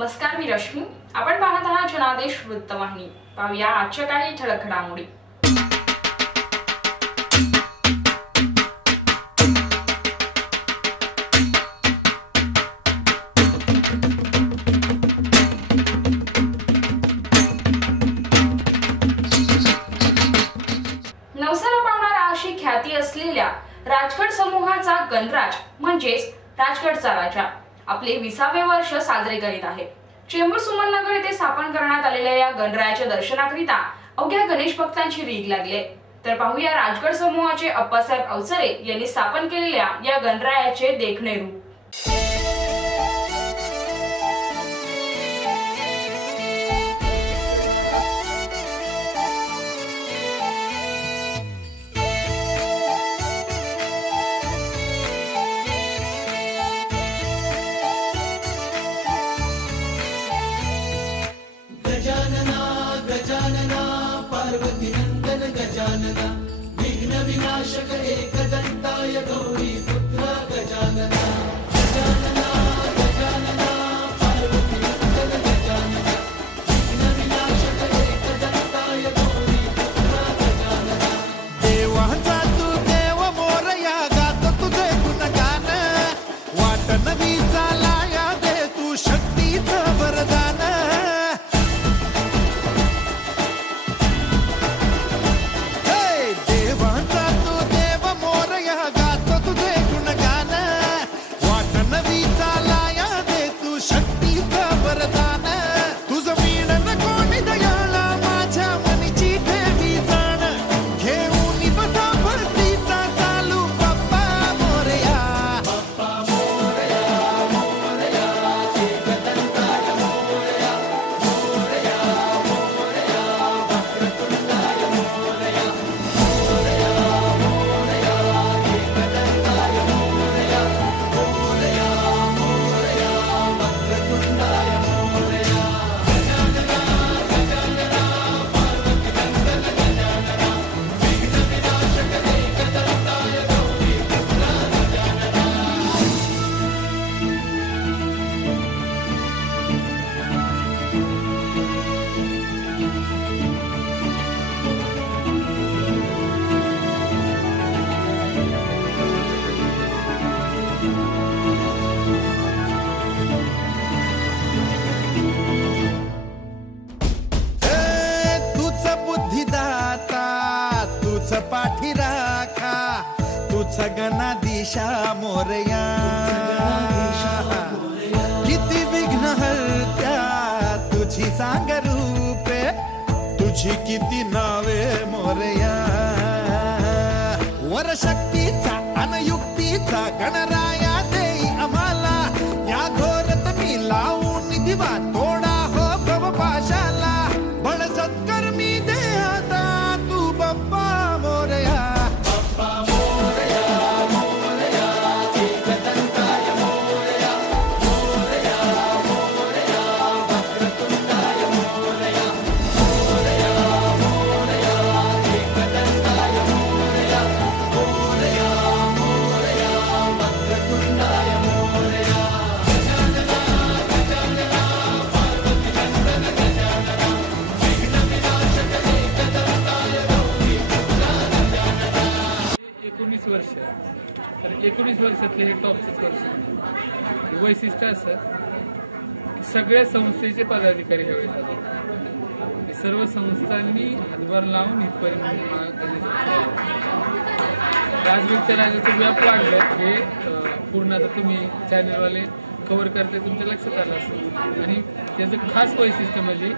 नमस्कार, मी रश्मी. आपण पाहत आहात जनादेश वृत्तवाहिनी. पाहूया आजच्या काही ठळक घडामोडी. नवसाला पावणारा अशी ख्याती असलेल्या राजगड समूहाचा गणराज म्हणजेच राजगडचा राजा आपले 20वे वर्ष साजरे करीत आहे. चेंबूर सुमननगर येथे स्थापन करण्यात आलेल्या या गणरायाच्या दर्शनाकरिता अवघ्या गणेश भक्तांची रीघ लागले. तर पाहूया राजगड समूहाचे अप्पासाहेब अवसरे यांनी स्थापन केलेल्या या गणरायाचे देखणे रूप. गजानना पार्वती नंदन गजानना विघ्न विनाशक एकदंताय गौरी पुत्र गजानना गजानना गजानना पार्वती नंदन गजानना विघ्न विनाशक एकदंताय गौरी पुत्र गजानना. देवाचा तू देव मोरया गात तुझे गुणगान वाट नवी चालाया दे तू शक्तीचं वरदान. पाठी राखा तुझ गणाधीशा मोरया किती विघ्न हरत्या तुझी सांग रूपे तुझी किती नावे मोरया. वर शक्तीचा अनयुक्तीचा गणराया देई आम्हाला या घोरत मी लावून दिवा तोडा हो भव पाशाला बळ सत्कर्मी दे आता तू बाप्पा मोरया. तर 19 वर्षातले हे टॉपचंच वर्ष आहे. वैशिष्ट्य असं की सगळ्या संस्थेचे पदाधिकारी ह्यावेळी आले. सर्व संस्थांनी हातभार लावून इथपर्यंत राजगडच्या राजाचं व्याप वाढलं हे पूर्ण आता तुम्ही चॅनलवाले कव्हर करते तुमच्या लक्षात आलं असेल. आणि त्याचं खास वैशिष्ट्य म्हणजे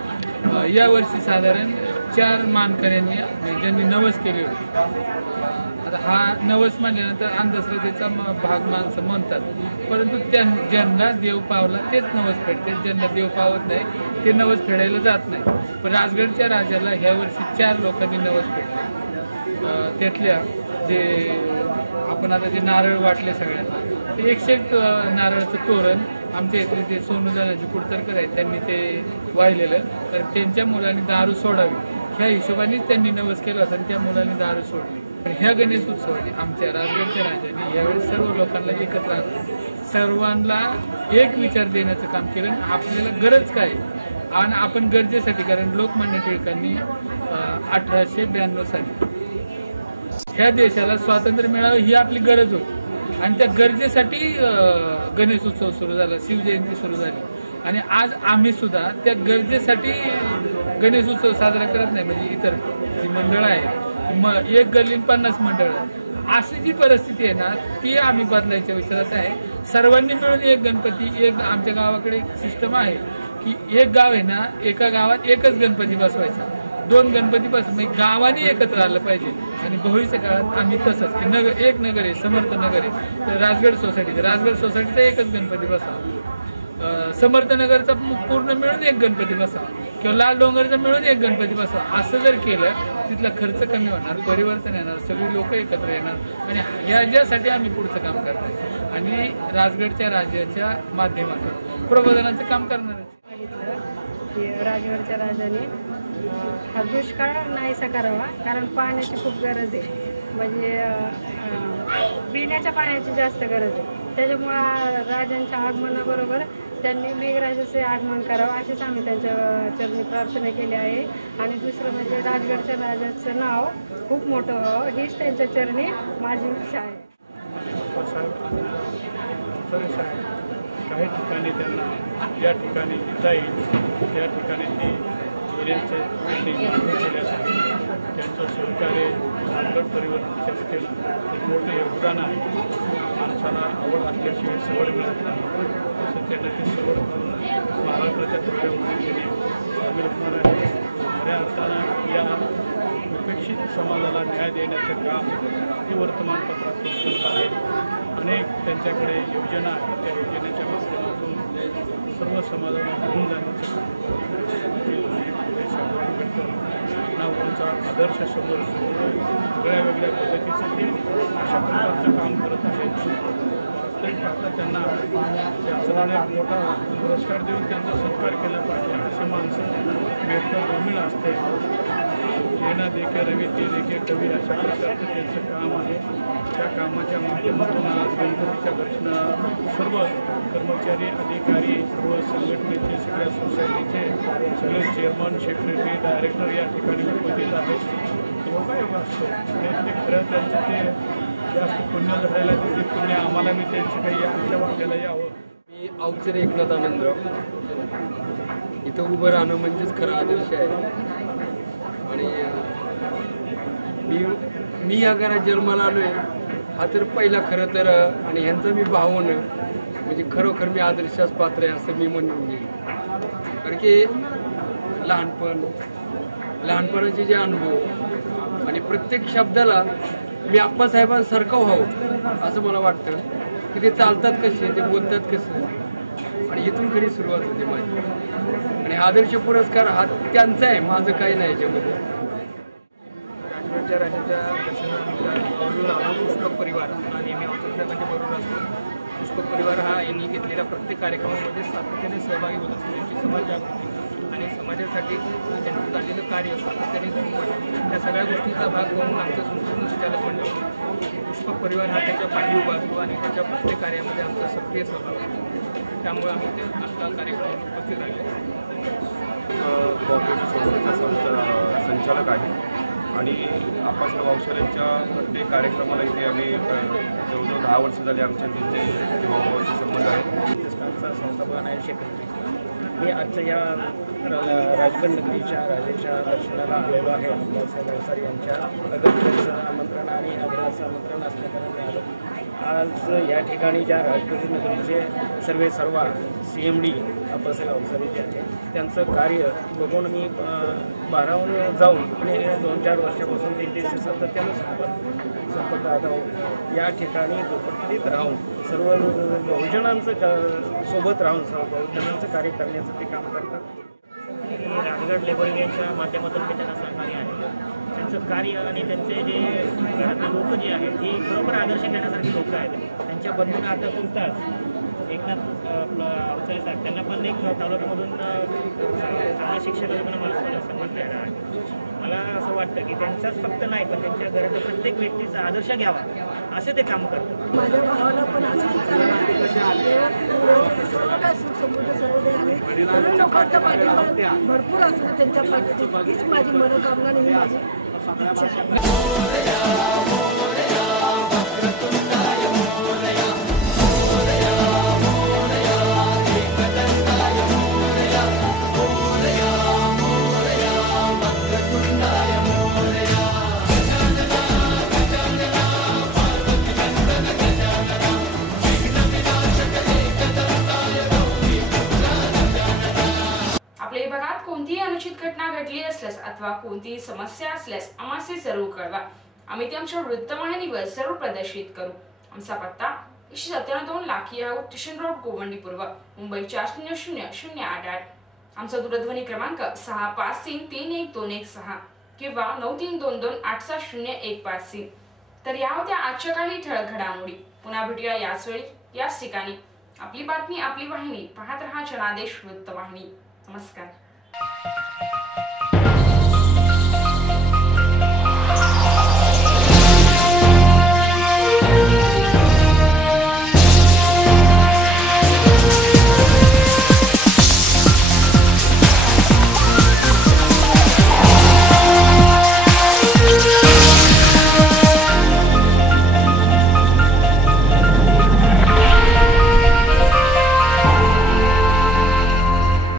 यावर्षी साधारण 4 मानकऱ्यांनी ज्यांनी नवस केले होते. आता हा नवस म्हणल्यानंतर अंधश्रद्धेचा भाग माणसं म्हणतात, परंतु ज्यांना देव पावला तेच नवस फेडते, ज्यांना देव पावत नाही ते नवस फेडायला जात नाही. पण राजगडच्या राजाला ह्या वर्षी 4 लोकांनी नवस फेडले. त्यातल्या जे आपण आता जे नारळ वाटले सगळ्यांना ते 101 नारळाचं तोरण आमच्या इथले ते सोनू दादाजी कुडतरकर आहेत त्यांनी ते वाहिलेलं. तर त्यांच्या मुलांनी दारू सोडावी ह्या हिशोबानेच त्यांनी नवस केला होता आणि त्या मुलांनी दारू सोडली. पण ह्या गणेश उत्सवाने आमच्या राजगडच्या राजाने यावेळी सर्व लोकांना एकत्र आणलं. सर्वांना एक विचार देण्याचं काम केलं. आपल्याला गरज काय आणि आपण गरजेसाठी, कारण लोकमान्य टिळकांनी 1892 साली ह्या देशाला स्वातंत्र्य मिळावं ही आपली गरज होती आणि त्या गरजेसाठी गणेश उत्सव सुरू झाला, शिवजयंती सुरू झाली. आणि आज आम्ही सुद्धा त्या गरजेसाठी गणेश उत्सव साजरा करत नाही. म्हणजे इतर जी मंडळ आहे, एक गल्लीन 50 मंडळ, अशी जी परिस्थिती आहे ना ती आम्ही बदलायच्या विचारात आहे. सर्वांनी मिळून एक गणपती, एक आमच्या गावाकडे सिस्टम आहे की एक गाव आहे ना, एका गावात एकच गणपती बसवायचा, 2 गणपती म्हणजे गावाने एकत्र आलं पाहिजे. आणि भविष्य काळात आम्ही तसंच की एक नगर आहे, समर्थ नगर आहे, तर राजगड सोसायटीचा एकच गणपती बसावा, समर्थ नगरचा पूर्ण मिळून एक गणपती बसावा किंवा लाल डोंगरचा मिळून एक गणपती बसावा. असं जर केलं तिथला खर्च कमी होणार, परिवर्तन येणार, सगळी लोक एकत्र येणार आणि याच्यासाठी आम्ही पुढचं काम करणार आणि राजगडच्या राज्याच्या माध्यमातून प्रबोधनाचं काम करणार. राजगडच्या राजाने हा दुष्काळ नाहीसा करावा, कारण पाण्याची खूप गरज आहे. म्हणजे पिण्याच्या पाण्याची जास्त गरज आहे. त्याच्यामुळं राजांच्या आगमनाबरोबर त्यांनी मेघराजाचे आगमन करावं अशीच आम्ही त्यांच्या चरणी प्रार्थना केली आहे. आणि दुसरं म्हणजे राजगडच्या राजाचं नाव खूप मोठं व्हावं हीच त्यांच्या चरणी माझी इच्छा आहे. काही ठिकाणी त्यांना या ठिकाणी येता येईल, त्या ठिकाणी ते त्यांचं सहकार्य राजगड परिवर्तनाच्या स्थितीला मोठं योगदान आहे. माणसाला आवड असल्याशिवाय सवड मिळत नाही, असं त्यांना ती सवड करून महाराष्ट्राच्या तुकड्यामध्ये सामील होणार आहे. खऱ्या अर्थानं या उपेक्षित समाजाला न्याय देण्याचं काम ते वर्तमानपत्रात करत आहे. अनेक त्यांच्याकडे योजना आहेत, त्या योजनेच्या माध्यमातून सर्व समाजाला घेऊन जाण्याचं नावांचा आदर्श समोर वेगळ्या वेगळ्या पद्धतीचं ते अशा प्रकारचं काम करत आहेत. वास्तविक आता त्यांना शासनाने मोठा पुरस्कार देऊन त्यांचा सत्कार केला पाहिजे. असं माणसं भेटणं दुर्मिळ असते. येणं देखे रवी ते देखे कवी अशा प्रकारचं त्यांचं काम आहे. त्या कामाच्या माध्यमातून आज गणपतीच्या दर्शनाला सर्व कर्मचारी, अधिकारी, सर्व संघटनेचे, सगळ्या सोसायटीचे सगळे चेअरमन, सेक्रेटरी, डायरेक्टर या ठिकाणी उपस्थित आहेत. योगायोग असतो आणि ते खरं त्यांचं ते जास्त पुण्य झालेलं आहे. ते पुण्य आम्हाला मी त्यांचं काही आमच्या वाट्याला यावं. मी अवचर एकनाथ आनंदराव. इथं उभं राहणं म्हणजेच खरं आदर्श आहे. आणि मी या घरात जन्माला आलो आहे हा तर पहिला खरं तर, आणि ह्यांचं मी भाव होणं म्हणजे खरोखर मी आदर्शास पात्र आहे असं मी म्हणून घेईन. कारण की लहानपणाचे जे अनुभव आणि प्रत्येक शब्दाला मी आप्पासाहेबांसारखं व्हावं असं मला वाटतं. की ते चालतात कसे, ते बोलतात कसं, आणि इथून खरी सुरुवात होते माझी. आणि आदर्श पुरस्कार हा त्यांचा आहे, माझं काही नाही याच्यामध्ये. राजगडच्या राजाच्या दर्शनाला पुष्पक परिवार आणि मी औषधाच्या बरोबर असतो. पुष्पक परिवार हा यांनी घेतलेल्या प्रत्येक कार्यक्रमामध्ये सातत्याने सहभागी होत असतो. त्यांची समाज जागृती आणि समाजासाठी त्यांचं चाललेलं कार्य सातत्याने त्या सगळ्या गोष्टींचा भाग म्हणून आमचं संपूर्ण संचालक मंडळ पुष्पक परिवार हा त्याच्या पाठी उभा असतो आणि त्याच्या प्रत्येक कार्यामध्ये आमचा सक्रिय सहभाग असतो. त्यामुळे आम्ही ते आजच्या कार्यक्रमाला उपस्थित राहिले. संचालक आहे आणि आप्पासाहेब औषधांच्या प्रत्येक कार्यक्रमाला इथे आम्ही जवळजवळ 10 वर्ष झाले आमच्या तिथे भावाभावाचे संबंध आहेत. संस्थापक आहे सेक्रेटरी. मी आजच्या या राजगड नगरीच्या राजाच्या दर्शनाला आलेलो आहे. आप्पासाहेब अवसारी यांच्या प्रगतीचं आमंत्रण आणि आग्रहाचं आमंत्रण असल्याकारणे आलो. आज या ठिकाणी ज्या राजगड नगरीचे सर्वा CMD आप्पासाहेब अवसारी जे आहे त्यांचं कार्य बघून मी बारावून जाऊन आणि 2-4 वर्षापासून त्यांच्याशी सातत्यानं संपर्क आहोत. या ठिकाणी उपस्थित राहून सर्व बहुजनांचं सोबत राहून बहुजनांचं कार्य करण्याचं ते काम करतात. राजगड लेबर युनियनच्या माध्यमातून ते त्यांना सहकार्य आहे. त्यांचं कार्य आणि त्यांचे जे घरातले लोक जे आहेत ही खरोखर आदर्श घेण्यासारखी लोक आहेत. त्यांच्या बंधनं आता तुटतात एकनाथ अवचाळे साहेब त्यांना पण एक तालुक्यामधून चांगला शिक्षक मला संधी मिळाला आहे. मला असं वाटतं की त्यांचाच फक्त नाही पण त्यांच्या घरातल्या प्रत्येक व्यक्तीचा आदर्श घ्यावा असे ते काम करतात. माझ्या भावाला पण आणि लोकांचा पाठिंबा भरपूर असतो त्यांच्या पाठीची. हीच माझी मनोकामना आणि ही माझी इच्छा आपल्या विभागात कोणतीही अनुचित घटना घडली असल्यास अथवा कोणतीही समस्या असल्यास आम्हाला जरूर कळवा. आम्ही ते आमच्या वृत्तवाहिनीवर जरूर प्रदर्शित करू. आमचा पत्ता 197 lucky house station road Govandi पूर्व मुंबई 400088. आमचा दूरध्वनी क्रमांक 65331216 किंवा 9322870153. तर या होत्या आजच्या काही ठळक घडामोडी. पुन्हा भेटूया याच वेळी याच ठिकाणी. आपली बातमी आपली वाहिनी पाहत रहा जनादेश वृत्तवाहिनी. नमस्कार.